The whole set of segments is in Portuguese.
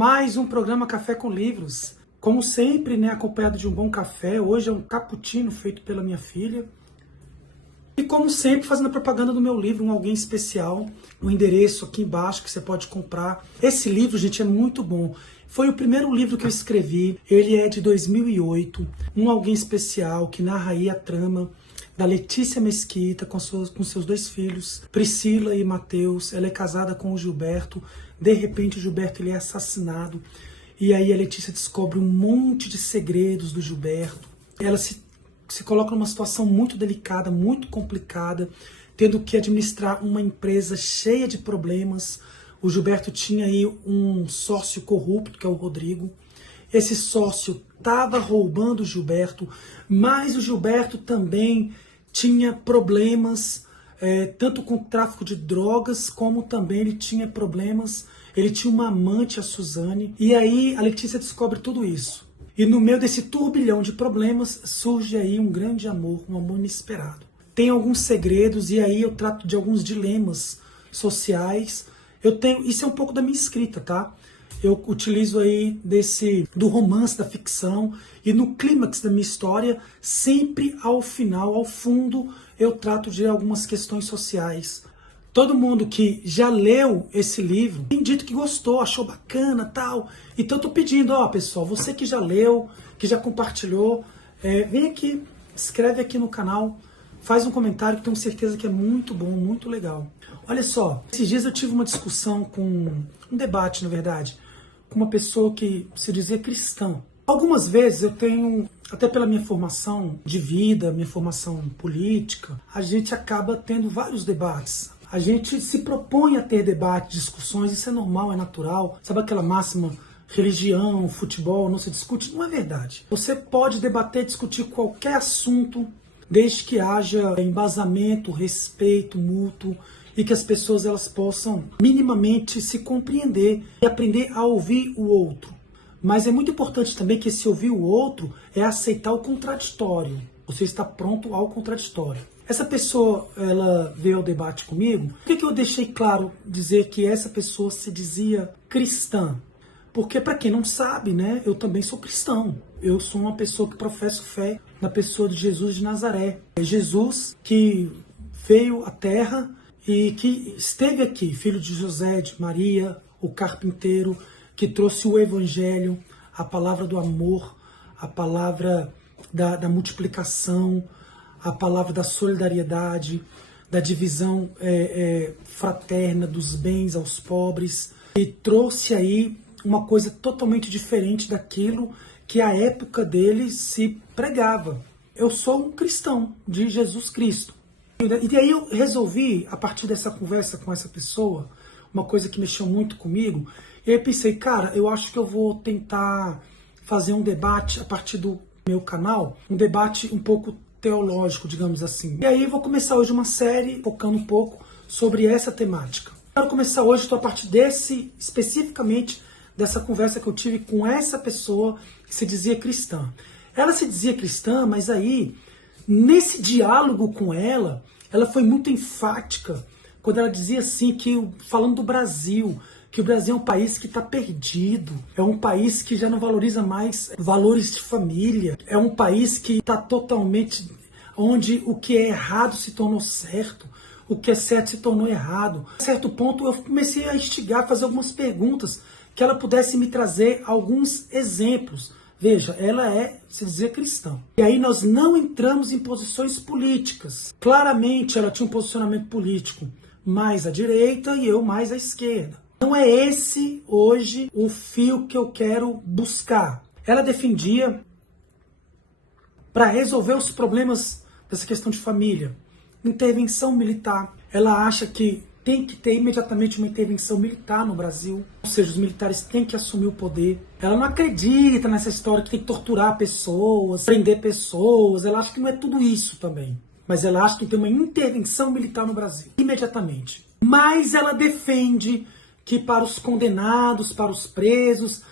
mais um programa Café com Livros. Como sempre, né, acompanhado de um bom café. Hoje é um cappuccino feito pela minha filha. E como sempre, fazendo a propaganda do meu livro, Um Alguém Especial. O endereço aqui embaixo que você pode comprar. Esse livro, gente, é muito bom. Foi o primeiro livro que eu escrevi. Ele é de 2008. Um Alguém Especial, que narra aí a trama da Letícia Mesquita com seus dois filhos, Priscila e Mateus. Ela é casada com o Gilberto. De repente, o Gilberto ele é assassinado. E aí a Letícia descobre um monte de segredos do Gilberto. Ela se coloca numa situação muito delicada, muito complicada, tendo que administrar uma empresa cheia de problemas. O Gilberto tinha aí um sócio corrupto, que é o Rodrigo. Esse sócio estava roubando o Gilberto, mas o Gilberto também tinha problemas, tanto com o tráfico de drogas, como também ele tinha problemas. Ele tinha uma amante, a Suzane, e aí a Letícia descobre tudo isso. E no meio desse turbilhão de problemas, surge aí um grande amor, um amor inesperado. Tem alguns segredos, e aí eu trato de alguns dilemas sociais. Isso é um pouco da minha escrita, tá? Eu utilizo aí do romance, da ficção, e no clímax da minha história, sempre ao final, ao fundo, eu trato de algumas questões sociais. Todo mundo que já leu esse livro tem dito que gostou, achou bacana, tal. Então eu tô pedindo, pessoal, você que já leu, que já compartilhou, vem aqui, escreve aqui no canal, faz um comentário que tenho certeza que é muito bom, muito legal. Olha só, esses dias eu tive uma discussão um debate, na verdade, com uma pessoa que se dizia cristã. Algumas vezes eu tenho, até pela minha formação de vida, minha formação política, a gente acaba tendo vários debates. A gente se propõe a ter debates, discussões, isso é normal, é natural. Sabe aquela máxima, religião, futebol, não se discute? Não é verdade. Você pode debater, discutir qualquer assunto, desde que haja embasamento, respeito mútuo e que as pessoas elas possam minimamente se compreender e aprender a ouvir o outro. Mas é muito importante também que esse ouvir o outro é aceitar o contraditório. Você está pronto ao contraditório. Essa pessoa, ela veio ao debate comigo. Por que eu deixei claro dizer que essa pessoa se dizia cristã? Porque, para quem não sabe, né, eu também sou cristão. Eu sou uma pessoa que professo fé na pessoa de Jesus de Nazaré. É Jesus que veio à Terra e que esteve aqui, filho de José, de Maria, o carpinteiro, que trouxe o Evangelho, a palavra do amor, a palavra da multiplicação, a palavra da solidariedade, da divisão fraterna dos bens aos pobres, e trouxe aí uma coisa totalmente diferente daquilo que a época dele se pregava. Eu sou um cristão de Jesus Cristo. E aí eu resolvi, a partir dessa conversa com essa pessoa, uma coisa que mexeu muito comigo, e aí eu pensei, cara, eu acho que eu vou tentar fazer um debate a partir do meu canal, um debate um pouco teológico, digamos assim. E aí eu vou começar hoje uma série focando um pouco sobre essa temática. Quero começar hoje a partir especificamente dessa conversa que eu tive com essa pessoa que se dizia cristã. Ela se dizia cristã, mas aí, nesse diálogo com ela foi muito enfática quando ela dizia assim, falando do Brasil, que o Brasil é um país que está perdido, é um país que já não valoriza mais valores de família, é um país que está totalmente onde o que é errado se tornou certo, o que é certo se tornou errado. A certo ponto eu comecei a instigar, a fazer algumas perguntas, que ela pudesse me trazer alguns exemplos. Veja, ela se dizia cristã. E aí nós não entramos em posições políticas. Claramente ela tinha um posicionamento político mais à direita e eu mais à esquerda. Não é esse, hoje, o fio que eu quero buscar. Ela defendia, para resolver os problemas dessa questão de família, intervenção militar. Ela acha que tem que ter imediatamente uma intervenção militar no Brasil, ou seja, os militares têm que assumir o poder. Ela não acredita nessa história que tem que torturar pessoas, prender pessoas. Ela acha que não é tudo isso também. Mas ela acha que tem que ter uma intervenção militar no Brasil, imediatamente. Mas ela defende que para os condenados, para os presos,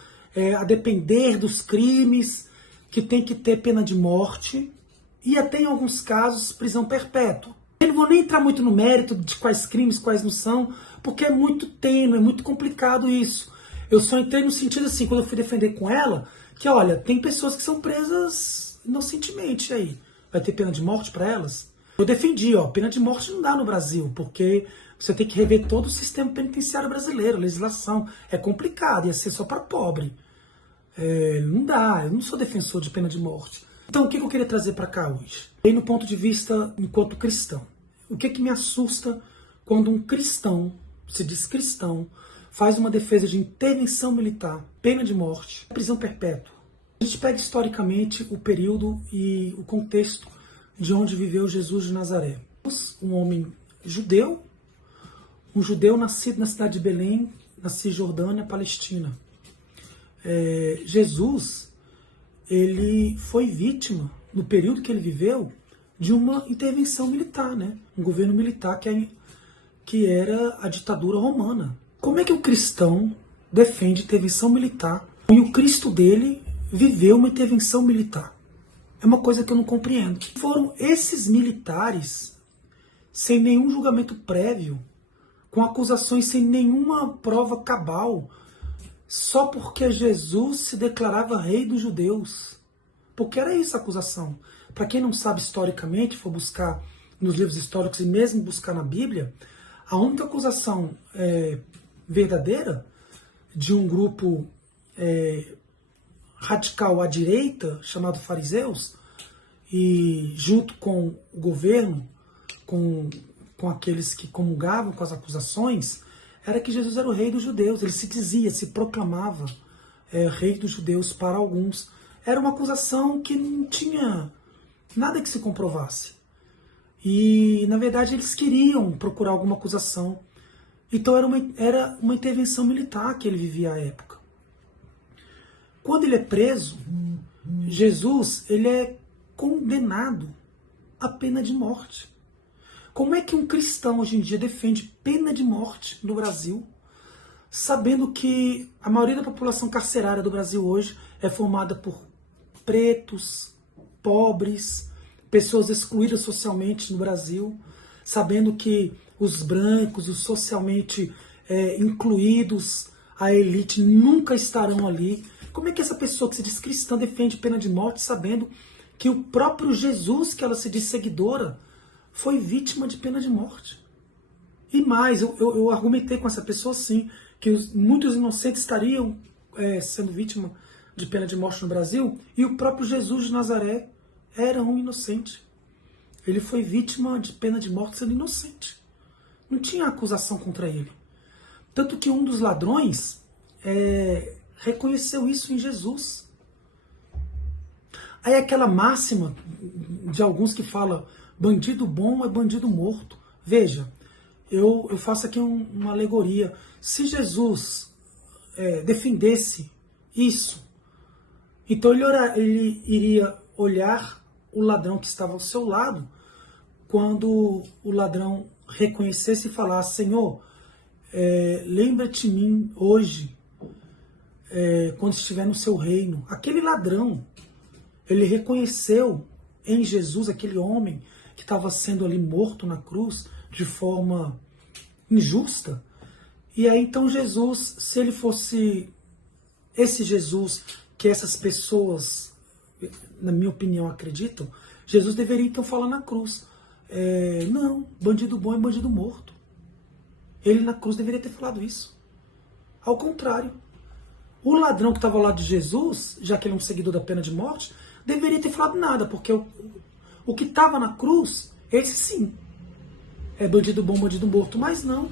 a depender dos crimes, que tem que ter pena de morte e até em alguns casos prisão perpétua. Eu não vou nem entrar muito no mérito de quais crimes, quais não são, porque é muito tênue, é muito complicado isso. Eu só entrei no sentido assim, quando eu fui defender com ela, que olha, tem pessoas que são presas inocentemente aí. Vai ter pena de morte para elas? Eu defendi, ó, pena de morte não dá no Brasil, porque você tem que rever todo o sistema penitenciário brasileiro, a legislação. É complicado, ia ser só para pobre. Não dá, eu não sou defensor de pena de morte. Então, o que eu queria trazer para cá hoje? E no ponto de vista enquanto cristão. O que me assusta quando um cristão, se diz cristão, faz uma defesa de intervenção militar, pena de morte, prisão perpétua? A gente pega historicamente o período e o contexto de onde viveu Jesus de Nazaré. Um homem judeu, um judeu nascido na cidade de Belém, na Cisjordânia, Palestina. Jesus, ele foi vítima, no período que ele viveu, de uma intervenção militar, né? Um governo militar que era a ditadura romana. Como é que o cristão defende intervenção militar e o Cristo dele viveu uma intervenção militar? É uma coisa que eu não compreendo. Foram esses militares, sem nenhum julgamento prévio, com acusações sem nenhuma prova cabal, só porque Jesus se declarava rei dos judeus. Porque era isso a acusação. Para quem não sabe historicamente, for buscar nos livros históricos e mesmo buscar na Bíblia, a única acusação verdadeira de um grupo radical à direita, chamado fariseus, e junto com o governo, com aqueles que comungavam com as acusações, era que Jesus era o rei dos judeus. Ele se dizia, se proclamava rei dos judeus para alguns. Era uma acusação que não tinha nada que se comprovasse. E, na verdade, eles queriam procurar alguma acusação. Então era uma intervenção militar que ele vivia à época. Quando ele é preso, Jesus ele é condenado à pena de morte. Como é que um cristão hoje em dia defende pena de morte no Brasil, sabendo que a maioria da população carcerária do Brasil hoje é formada por pretos, pobres, pessoas excluídas socialmente no Brasil, sabendo que os brancos, os socialmente incluídos, a elite, nunca estarão ali? Como é que essa pessoa que se diz cristã defende pena de morte, sabendo que o próprio Jesus, que ela se diz seguidora, foi vítima de pena de morte? E mais, eu argumentei com essa pessoa sim, que muitos inocentes estariam sendo vítima de pena de morte no Brasil, e o próprio Jesus de Nazaré era um inocente. Ele foi vítima de pena de morte sendo inocente. Não tinha acusação contra ele. Tanto que um dos ladrões reconheceu isso em Jesus. Aí aquela máxima de alguns que fala bandido bom é bandido morto. Veja, eu faço aqui uma alegoria. Se Jesus defendesse isso, então ele iria olhar o ladrão que estava ao seu lado quando o ladrão reconhecesse e falasse: Senhor, lembra-te de mim hoje, quando estiver no seu reino. Aquele ladrão, ele reconheceu em Jesus aquele homem que estava sendo ali morto na cruz de forma injusta. E aí então Jesus, se ele fosse esse Jesus que essas pessoas, na minha opinião, acreditam, Jesus deveria então falar na cruz: não, bandido bom é bandido morto. Ele na cruz deveria ter falado isso. Ao contrário, o ladrão que estava ao lado de Jesus, já que ele é um seguidor da pena de morte, deveria ter falado nada, porque o que estava na cruz, esse sim, é bandido bom, bandido morto. Mas não.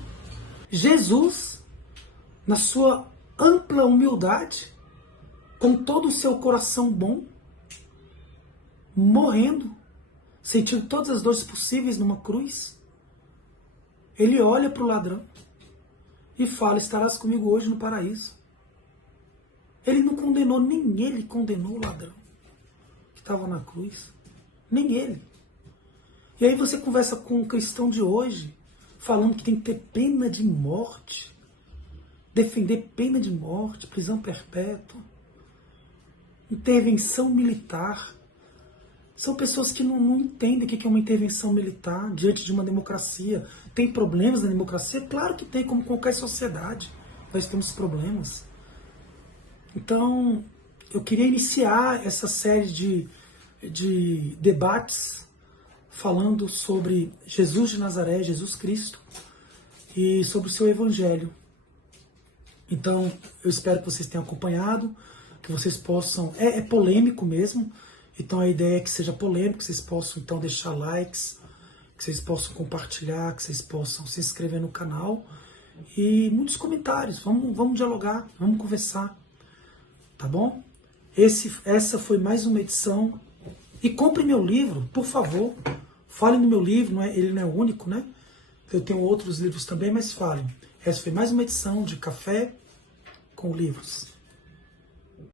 Jesus, na sua ampla humildade, com todo o seu coração bom, morrendo, sentindo todas as dores possíveis numa cruz, ele olha para o ladrão e fala: estarás comigo hoje no paraíso. Ele não condenou, nem ele condenou o ladrão que estava na cruz. Nem ele. E aí você conversa com um cristão de hoje, falando que tem que ter pena de morte, defender pena de morte, prisão perpétua, intervenção militar. São pessoas que não entendem o que é uma intervenção militar diante de uma democracia. Tem problemas na democracia? Claro que tem, como qualquer sociedade. Nós temos problemas. Então, eu queria iniciar essa série de debates falando sobre Jesus de Nazaré, Jesus Cristo, e sobre o seu Evangelho. Então, eu espero que vocês tenham acompanhado, que vocês possam... É polêmico mesmo, então a ideia é que seja polêmico, que vocês possam então deixar likes, que vocês possam compartilhar, que vocês possam se inscrever no canal e muitos comentários. Vamos dialogar, vamos conversar, tá bom? Essa foi mais uma edição. E compre meu livro, por favor. Fale no meu livro, ele não é o único, né? Eu tenho outros livros também, mas falem. Essa foi mais uma edição de Café com Livros.